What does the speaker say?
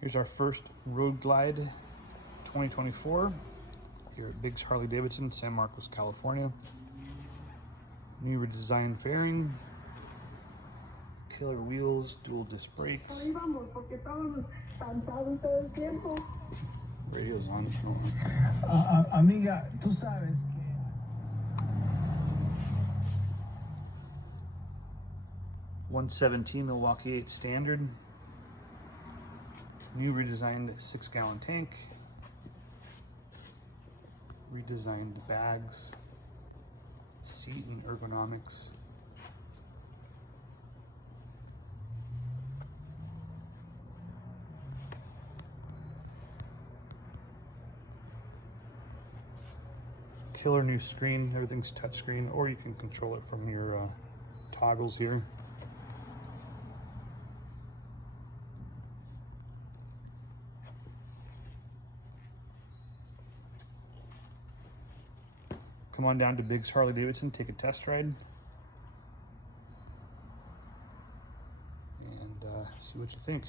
Here's our first Road Glide 2024 here at Biggs Harley-Davidson, San Marcos, California. New redesigned fairing, killer wheels, dual disc brakes. Radio's on. Amiga, tú sabes. 117 Milwaukee 8 standard. New redesigned 6-gallon tank. Redesigned bags, seat and ergonomics. Killer new screen, everything's touchscreen, or you can control it from your toggles here. Come on down to Biggs Harley-Davidson, take a test ride, and see what you think.